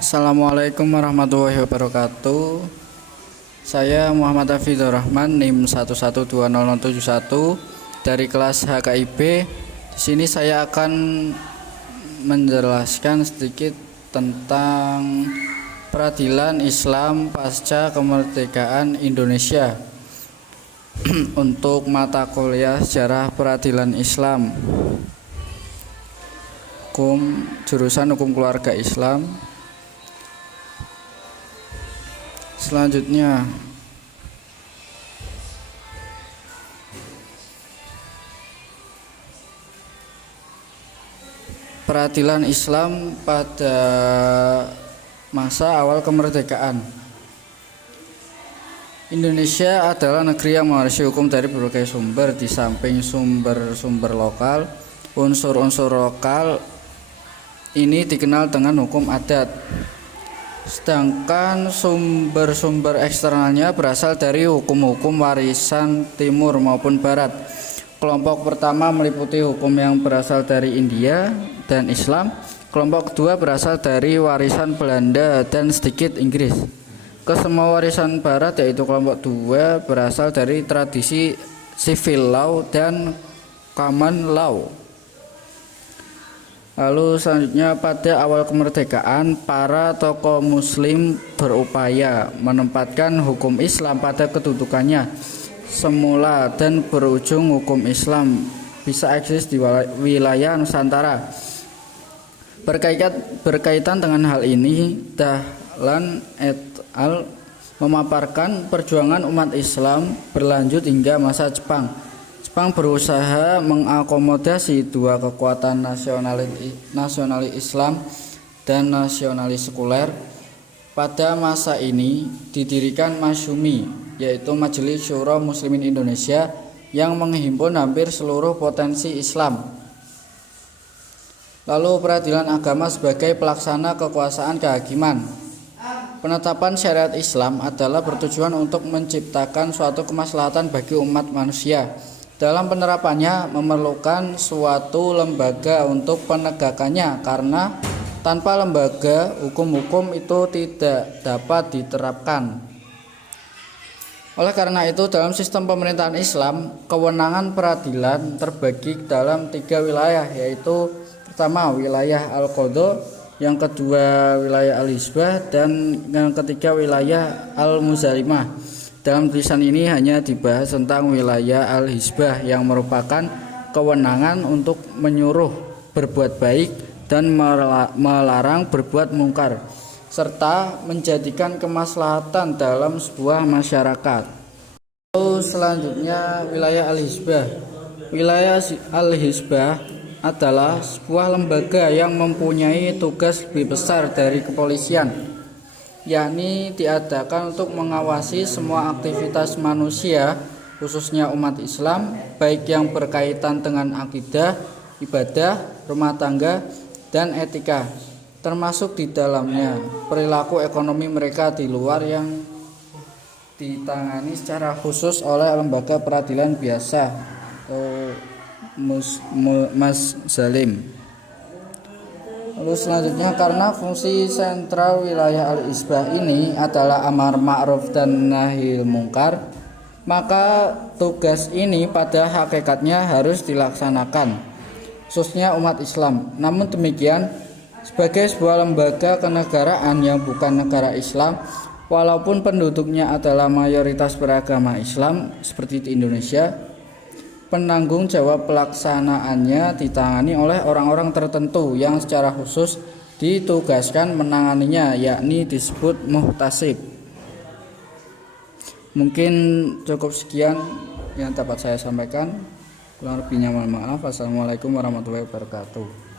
Assalamualaikum warahmatullahi wabarakatuh. Saya Muhammad Hafizur Rahman, NIM 1120071 dari kelas HKIB. Di sini saya akan menjelaskan sedikit tentang peradilan Islam pasca kemerdekaan Indonesia untuk mata kuliah sejarah peradilan Islam, jurusan hukum keluarga Islam. Selanjutnya, peradilan Islam pada masa awal kemerdekaan. Indonesia adalah negeri yang mewarisi hukum dari berbagai sumber. Di samping sumber-sumber lokal, unsur-unsur lokal ini dikenal dengan hukum adat. Sedangkan sumber-sumber eksternalnya berasal dari hukum-hukum warisan timur maupun barat. Kelompok pertama meliputi hukum yang berasal dari India dan Islam. Kelompok kedua berasal dari warisan Belanda dan sedikit Inggris. Kesemua warisan barat, yaitu kelompok dua, berasal dari tradisi civil law dan common law. Lalu selanjutnya, pada awal kemerdekaan, para tokoh muslim berupaya menempatkan hukum Islam pada kedudukannya semula dan berujung hukum Islam bisa eksis di wilayah Nusantara. Berkaitan dengan hal ini, Dahlan et al. Memaparkan perjuangan umat Islam berlanjut hingga masa Jepang. Jepang berusaha mengakomodasi dua kekuatan nasionalis Islam dan nasionalis sekuler. Pada masa ini didirikan Masyumi, yaitu Majelis Syuro Muslimin Indonesia, yang menghimpun hampir seluruh potensi Islam. Lalu peradilan agama sebagai pelaksana kekuasaan kehakiman. Penetapan syariat Islam adalah bertujuan untuk menciptakan suatu kemaslahatan bagi umat manusia. Dalam penerapannya memerlukan suatu lembaga untuk penegakannya, karena tanpa lembaga hukum-hukum itu tidak dapat diterapkan. Oleh karena itu, dalam sistem pemerintahan Islam, kewenangan peradilan terbagi dalam 3 wilayah, yaitu pertama wilayah Al-Qadha, yang kedua wilayah Al-Hisbah, dan yang ketiga wilayah Al-Muzalimah. Dalam tulisan ini hanya dibahas tentang wilayah Al-Hisbah, yang merupakan kewenangan untuk menyuruh berbuat baik dan melarang berbuat mungkar, serta menjadikan kemaslahatan dalam sebuah masyarakat. Lalu selanjutnya wilayah Al-Hisbah. Wilayah Al-Hisbah adalah sebuah lembaga yang mempunyai tugas lebih besar dari kepolisian, yakni diadakan untuk mengawasi semua aktivitas manusia, khususnya umat Islam, baik yang berkaitan dengan akidah, ibadah, rumah tangga, dan etika, termasuk di dalamnya perilaku ekonomi mereka di luar, yang ditangani secara khusus oleh lembaga peradilan biasa atau Mas Zalim. Lalu selanjutnya, karena fungsi sentral wilayah Al-Hisbah ini adalah amar ma'ruf dan nahil mungkar, maka tugas ini pada hakikatnya harus dilaksanakan khususnya umat Islam. Namun demikian, sebagai sebuah lembaga kenegaraan yang bukan negara Islam, walaupun penduduknya adalah mayoritas beragama Islam seperti di Indonesia, penanggung jawab pelaksanaannya ditangani oleh orang-orang tertentu yang secara khusus ditugaskan menanganinya, yakni disebut muhtasib. Mungkin cukup sekian yang dapat saya sampaikan. Kurang lebihnya mohon maaf. Assalamualaikum warahmatullahi wabarakatuh.